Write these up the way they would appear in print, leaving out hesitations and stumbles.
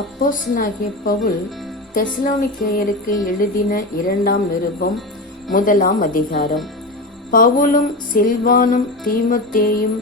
அப்போஸ்தலனாகிய பவுல் தெசலோனிக்கேயருக்கு எழுதின 2ஆம் நிருபம் 1ஆம் அதிகாரம். பவுலும் சில்வானும் தீமோத்தேயும்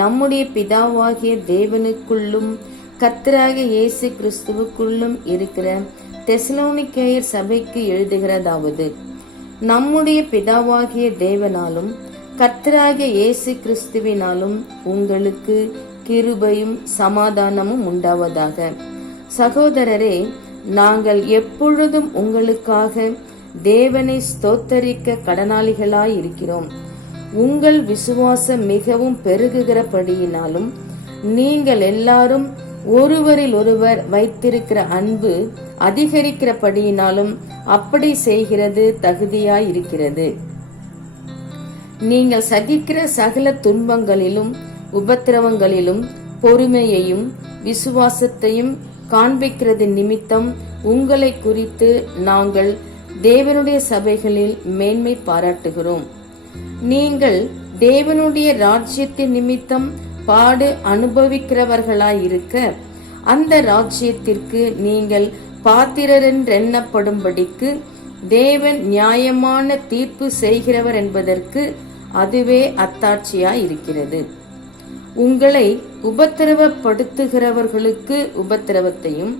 நம்முடைய பிதாவாகிய தேவனுக்குள்ளும் கர்த்தராகிய இயேசு கிறிஸ்துவுக்குள்ளும் இருக்கிற தெசலோனிக்கேயர் சபைக்கு எழுதுகிறதாவது: நம்முடைய பிதாவாகிய தேவனாலும் கர்த்தராகிய இயேசு கிறிஸ்துவினாலும் உங்களுக்கு கிருபையும் சமாதானமும் உண்டாவதாக. சகோதரரே, நாங்கள் எப்பொழுதும் உங்களுக்காக தேவனை ஸ்தோத்தரிக்க கடனாளிகளாயிருக்கிறோம். உங்கள் விசுவாசம் மிகவும் பெருகுகிறபடியினாலும் நீங்கள் எல்லாரும் ஒருவரில் ஒருவர் வைத்திருக்கிற அன்பு அதிகரிக்கிறபடியினாலும் அப்படி செய்கிறது தகுதியாயிருக்கிறது. நீங்கள் சகிக்கிற சகல துன்பங்களிலும் உபத்திரவங்களிலும் பொறுமையையும் விசுவாசத்தையும் காண்பிக்கிறது நிமித்தம் உங்களை குறித்து நாங்கள் தேவனுடைய சபைகளில் மேன்மை பாராட்டுகிறோம். நீங்கள் தேவனுடைய ராஜ்யத்தின் நிமித்தம் பாடு அனுபவிக்கிறவர்களாயிருக்க அந்த ராஜ்யத்திற்கு நீங்கள் பாத்திரரென்றெண்ணப்படும்படிக்கு தேவன் நியாயமான தீர்ப்பு செய்கிறவர் என்பதற்கு அதுவே அத்தாட்சியாயிருக்கிறது. உங்களை உபத்திரவப்படுத்துகிறவர்களுக்கு உபத்திரவத்தையும்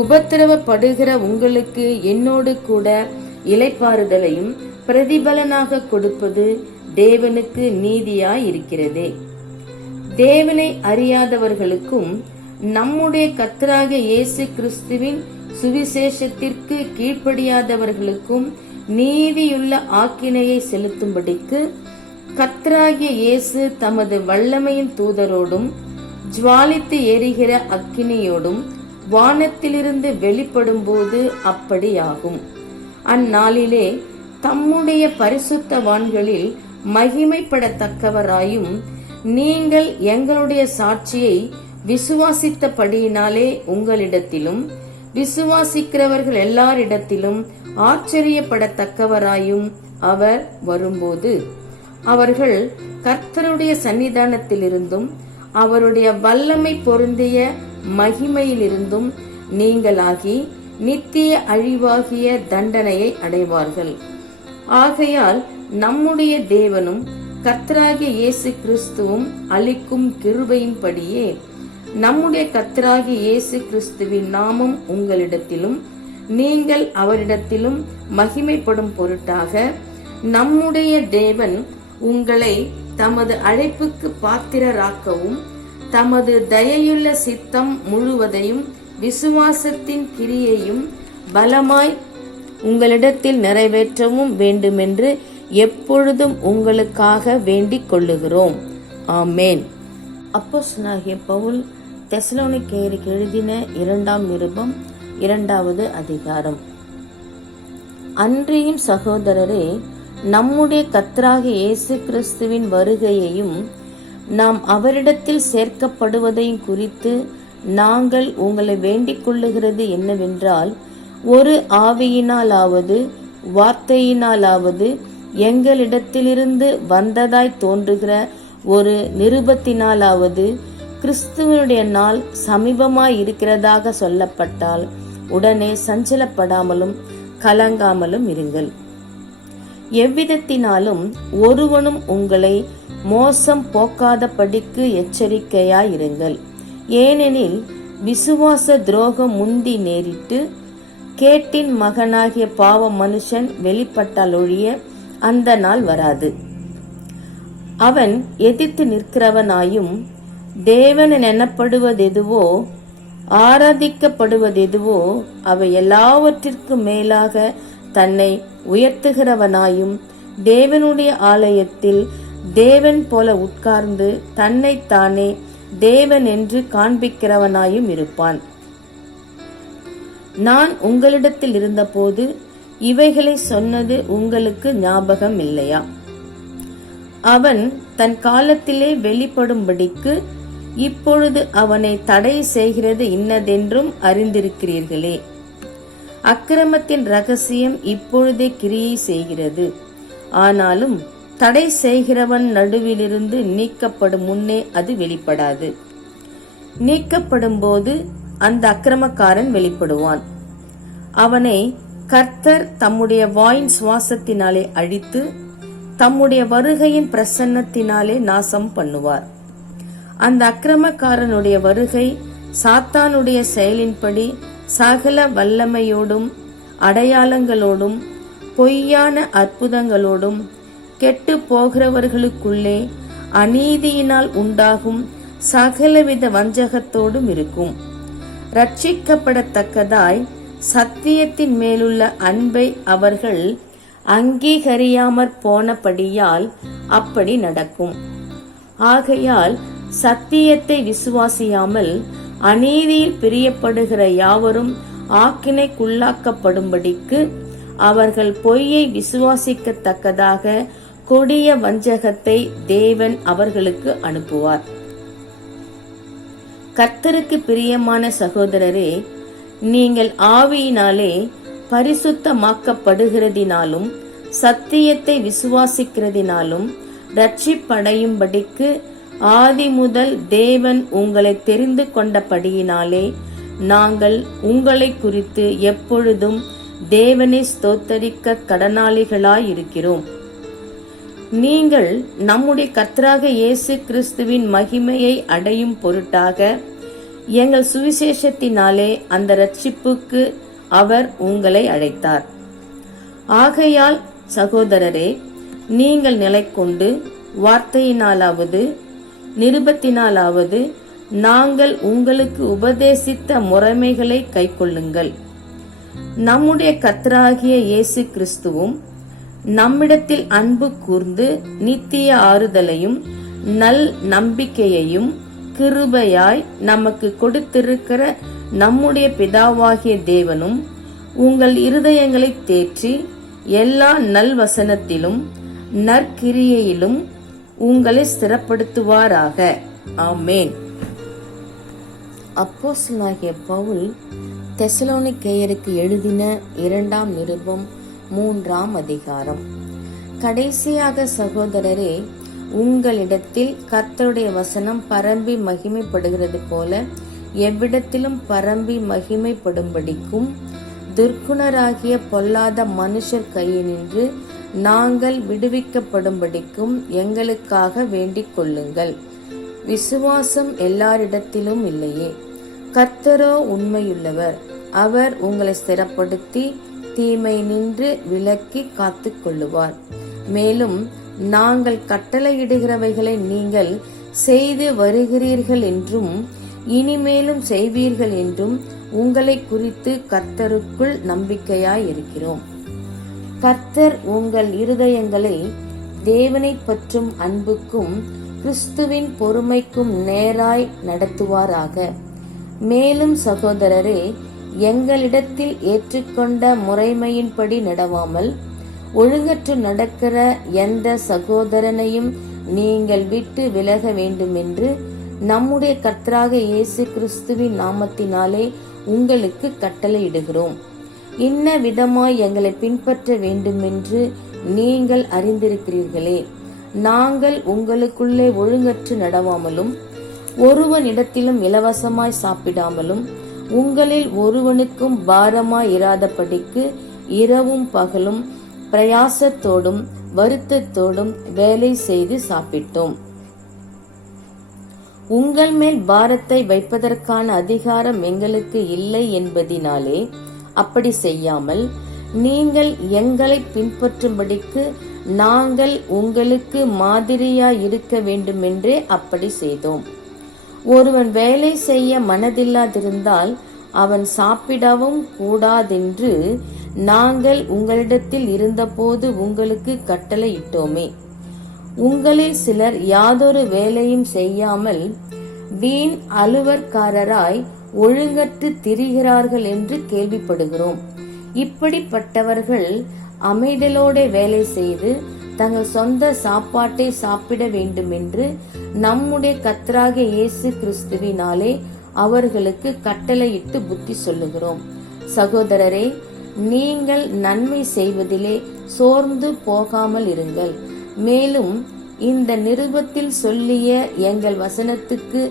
உபத்திரவப்படுகிற உங்களுக்கு என்னோடு கூட இளைப்பாறுதலையும் பிரதிபலனாக கொடுப்பது தேவனுக்கு நீதியாயிருக்கிறதே. தேவனை அறியாதவர்களுக்கும் நம்முடைய கர்த்தராகிய இயேசு கிறிஸ்துவின் சுவிசேஷத்திற்கு கீழ்ப்படியாதவர்களுக்கும் நீதியுள்ள ஆக்கினையை செலுத்தும்படிக்கு கர்த்தராகிய இயேசு தமது வல்லமையின் தூதரோடும் ஜுவாலித்து எரிகிற அக்கினியோடும் வானத்திலிருந்து வெளிப்படும் போது அப்படியாகும். அந்நாளிலே தம்முடைய பரிசுத்தவான்களில் மகிமைப்படத்தக்கவராயும் நீங்கள் எங்களுடைய சாட்சியை விசுவாசித்தபடியினாலே உங்களிடத்திலும் விசுவாசிக்கிறவர்கள் எல்லாரிடத்திலும் ஆச்சரியப்படத்தக்கவராயும் அவர் வரும்போது அவர்கள் கர்த்தருடைய சன்னிதானத்திலிருந்தும் அவருடைய வல்லமை பொருந்திய மகிமையிலிருந்தும் நீங்களாகி நித்திய அழிவாகிய தண்டனையை அடைவார்கள். ஆகையால் நம்முடைய தேவனும் கர்த்தராகிய இயேசு கிறிஸ்துவும் அளிக்கும் கிருபையின்படியே நம்முடைய கர்த்தராகிய இயேசு கிறிஸ்துவின் நாமம் உங்களிடத்திலும் நீங்கள் அவரிடத்திலும் மகிமைப்படும் பொருட்டாக நம்முடைய தேவன் உங்களை தமது அழைப்புக்கு பாத்திரராக்கவும் தமது தயையுள்ள சித்தம் முழுவதையும் விசுவாசத்தின் கிரியையும் பலமாய் உங்களிடத்தில் நிறைவேற்றவும் வேண்டுமென்று எப்பொழுதும் உங்களுக்காக வேண்டிக் கொள்ளுகிறோம். ஆமேன். அப்போஸ்தலனாகிய பவுல் தெசலோனிக்கேயருக்கு எழுதின 2ஆம் நிருபம் 2வது அதிகாரம். அன்றியும் சகோதரரே, நம்முடைய கர்த்தராகிய இயேசு கிறிஸ்துவின் வருகையையும் நாம் அவரிடத்தில் சேர்க்கப்படுவதையும் குறித்து நாங்கள் உங்களை வேண்டிக் கொள்ளுகிறது என்னவென்றால், ஒரு ஆவியினாலாவது வார்த்தையினாலாவது எங்களிடத்திலிருந்து வந்ததாய் தோன்றுகிற ஒரு நிருபத்தினாலாவது கிறிஸ்துவனுடைய நாள் சமீபமாய் இருக்கிறதாக சொல்லப்பட்டால் உடனே சஞ்சலப்படாமலும் கலங்காமலும் இருங்கள். எவ்விதத்தினாலும் ஒருவனும் உங்களை மோசம் போக்காதபடிக்கு எச்சரிக்கையாயிருங்கள். ஏனெனில் விசுவாச துரோகம் முந்தி நேரிட்டு கேட்டின் மகனாகிய பாவ மனுஷன் வெளிப்பட்டால் ஒழிய அந்த நாள் வராது. அவன் எதிர்த்து நிற்கிறவனாயும் தேவன் எனப்படுவதெதுவோ ஆராதிக்கப்படுவதெதுவோ அவை எல்லாவற்றிற்கும் மேலாக தன்னை உயர்த்துகிறவனாயும் தேவனுடைய ஆலயத்தில் தேவன் போல உட்கார்ந்து தன்னைத்தானே தேவன் என்று காண்பிக்கிறவனாயும் இருப்பான். நான் உங்களிடத்தில் இருந்தபோது இவைகளை சொன்னது உங்களுக்கு ஞாபகம் இல்லையா? அவன் தன் காலத்திலே வெளிப்படும்படிக்கு இப்பொழுது அவனை தடை செய்கிறது இன்னதென்றும் அறிந்திருக்கிறீர்களே. அக்கிரமத்தின் ரகசியம் இப்பொழுதே கிரியை செய்கிறது. ஆனாலும் தடை செய்கிறவன் நடுவிலிருந்து நீக்கப்படும் முன்னே அது வெளிப்படாது. நீக்கப்படும் போது அந்த அக்கிரமக்காரன் வெளிப்படுவான். அவனை கர்த்தர் தம்முடைய வாயின் சுவாசத்தினாலே அழித்து தம்முடைய வருகையின் பிரசன்னத்தினாலே நாசம் பண்ணுவார். அந்த அக்கிரமக்காரனுடைய வருகை சாத்தானுடைய செயலின்படி சகல வல்லமையோடும் அடையாளங்களோடும் பொய்யான அற்புதங்களோடும் கெட்டு போகிறவர்களுக்குள்ளே அநீதியினால் உண்டாகும் சகலவித வஞ்சகத்தோடும் இருக்கும். ரட்சிக்கப்படத்தக்கதாய் சத்தியத்தின் மேலுள்ள அன்பை அவர்கள் அங்கீகரியாமற் போனபடியால் அப்படி நடக்கும். ஆகையால் சத்தியத்தை விசுவாசியாமல் அநீதியில் பிரியப்படுகிற யாவரும் ஆக்கினைக்குள்ளாக்கப்படும்படிக்கு அவர்கள் பொய்யை விசுவாசிக்கத்தக்கதாக கொடிய வஞ்சகத்தை தேவன் அவர்களுக்கு அனுப்புவார். கர்த்தருக்கு பிரியமான சகோதரரே, நீங்கள் ஆவியினாலே பரிசுத்தமாக்கப்படுகிறதினாலும் சத்தியத்தை விசுவாசிக்கிறதினாலும் ரட்சிப்படையும்படிக்கு ஆதி முதல் தேவன் உங்களை தெரிந்து கொண்டபடியினாலே நாங்கள் உங்களை குறித்து எப்பொழுதும் தேவனை ஸ்தோத்தரிக்க கடனாளிகளாயிருக்கிறோம். நீங்கள் நம்முடைய கர்த்தராக இயேசு கிறிஸ்துவின் மகிமையை அடையும் பொருட்டாக எங்கள் சுவிசேஷத்தினாலே அந்த ரட்சிப்புக்கு அவர் உங்களை அழைத்தார். ஆகையால் சகோதரரே, நீங்கள் நிலை கொண்டு வார்த்தையினாலாவது நிருபத்தினாலாவது நாங்கள் உங்களுக்கு உபதேசித்த முறைமைகளை கைக்கொள்ளுங்கள். நம்முடைய கர்த்தராகிய இயேசு கிறிஸ்துவும் நம்மிடத்தில் அன்பு கூர்ந்து நித்திய ஆறுதலையும் நல் நம்பிக்கையையும் கிருபையாய் நமக்கு கொடுத்திருக்கிற நம்முடைய பிதாவாகிய தேவனும் உங்கள் இருதயங்களை தேற்றி எல்லா நல்வசனத்திலும் நற்கிரியையிலும் உங்களை ஸ்திரப்படுத்துவாராக. ஆமேன். அப்போஸ்தலனாகிய பவுல் தெசலோனிக்கேயருக்கு எழுதின 2ஆம் நிருபம் 3ஆம் அதிகாரம். கடைசியாக சகோதரரே, உங்களிடத்தில் கர்த்தருடைய வசனம் பரம்பி மகிமைப்படுகிறது போல எவ்விடத்திலும் பரம்பி மகிமைப்படும்படிக்கும் துர்க்குணராகிய பொல்லாத மனுஷர் கையினின்று நாங்கள் விடுவிக்கப்படும்படிக்கும் எங்களுக்காக வேண்டிக் கொள்ளுங்கள். விசுவாசம் எல்லாரிடத்திலும் இல்லையே. கர்த்தரோ உண்மையுள்ளவர். அவர் உங்களை ஸ்திரப்படுத்தி தீமை நின்று விலக்கி காத்து கொள்ளுவார். மேலும் நாங்கள் கட்டளையிடுகிறவைகளை நீங்கள் செய்து வருகிறீர்கள் என்றும் இனிமேலும் செய்வீர்கள் என்றும் உங்களை குறித்து கர்த்தருக்குள் நம்பிக்கையாயிருக்கிறோம். கர்த்தர் உங்கள் இருதயங்களை தேவனை பற்றும் அன்புக்கும் கிறிஸ்துவின் பொறுமைக்கும் நேராய் நடத்துவாராக. மேலும் சகோதரரே, எங்களிடத்தில் ஏற்றுக்கொண்ட முறைமையின்படி நடவாமல் ஒழுங்கற்று நடக்கிற எந்த சகோதரனையும் நீங்கள் விட்டு விலக வேண்டுமென்று நம்முடைய கர்த்தராக இயேசு கிறிஸ்துவின் நாமத்தினாலே உங்களுக்கு கட்டளையிடுகிறோம். இன்ன விதமாய் எங்களை பின்பற்ற வேண்டுமென்று நீங்கள் அறிந்திருக்கிறீர்களே. நாங்கள் உங்களுக்குள்ளே ஒழுங்கற்று நடவாமலும் ஒருவனிடத்திலும் இலவசமாய் சாப்பிடாமலும் உங்களில் ஒருவனுக்கும் பாரமாய் இராதபடிக்கு இரவும் பகலும் பிரயாசத்தோடும் வருத்தத்தோடும் வேலை செய்து சாப்பிட்டோம். உங்கள் மேல் பாரத்தை வைப்பதற்கான அதிகாரம் எங்களுக்கு இல்லை என்பதினாலே அப்படி செய்யாமல் நீங்கள் எங்களை பின்பற்றும்படிக்கு நாங்கள் உங்களுக்கு மாதிரியாய் இருக்க வேண்டுமென்றே அப்படி செய்தோம். ஒருவன் வேலை செய்ய மனதில்லாதிருந்தால் அவன் சாப்பிடவும் கூடாதென்று நாங்கள் உங்களிடத்தில் இருந்தபோது உங்களுக்கு கட்டளையிட்டோமே. உங்களில் சிலர் யாதொரு வேலையும் செய்யாமல் வீண் அலுவற்காரராய் ஒழுங்கற்று திரிகிறார்கள் என்று கேள்விப்படுகிறோம். இப்படிப்பட்டவர்கள் அமைதலோட வேலை செய்து தங்கள் சொந்த சாப்பாட்டை சாப்பிட வேண்டும் என்று நம்முடைய கர்த்தராகிய இயேசு கிறிஸ்துவினாலே அவர்களுக்கு கட்டளையிட்டு புத்தி சொல்லுகிறோம். சகோதரரே, நீங்கள் நன்மை செய்வதிலே சோர்ந்து போகாமல் இருங்கள். மேலும் இந்த நிருபத்தில் சொல்லிய எங்கள் வசனத்துக்கு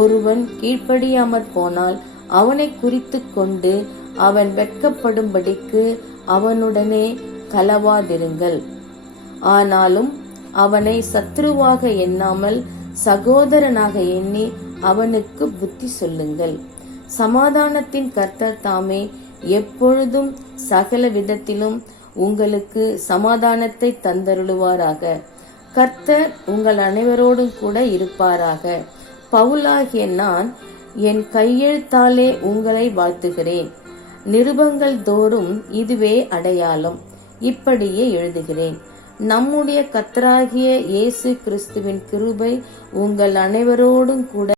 ஒருவன் கீழ்ப்படியாமற் போனால் அவனை குறித்து கொண்டு அவன் வெட்கப்படும்படிக்கு அவனுடனே கலவாதிருங்கள். ஆனாலும் அவனை சத்ருவாக எண்ணாமல் சகோதரனாக எண்ணி அவனுக்கு புத்தி சொல்லுங்கள். சமாதானத்தின் கர்த்தர் தாமே எப்பொழுதும் சகல விதத்திலும் உங்களுக்கு சமாதானத்தை தந்தருளுவாராக. கர்த்தர் உங்கள் அனைவரோடும் கூட இருப்பாராக. பவுலாகிய நான் என் கையெழுத்தாலே உங்களை வாழ்த்துகிறேன். நிருபங்கள் தோறும் இதுவே அடையாளம். இப்படியே எழுதுகிறேன். நம்முடைய கர்த்தராகிய இயேசு கிறிஸ்துவின் கிருபை உங்கள் அனைவரோடும் கூட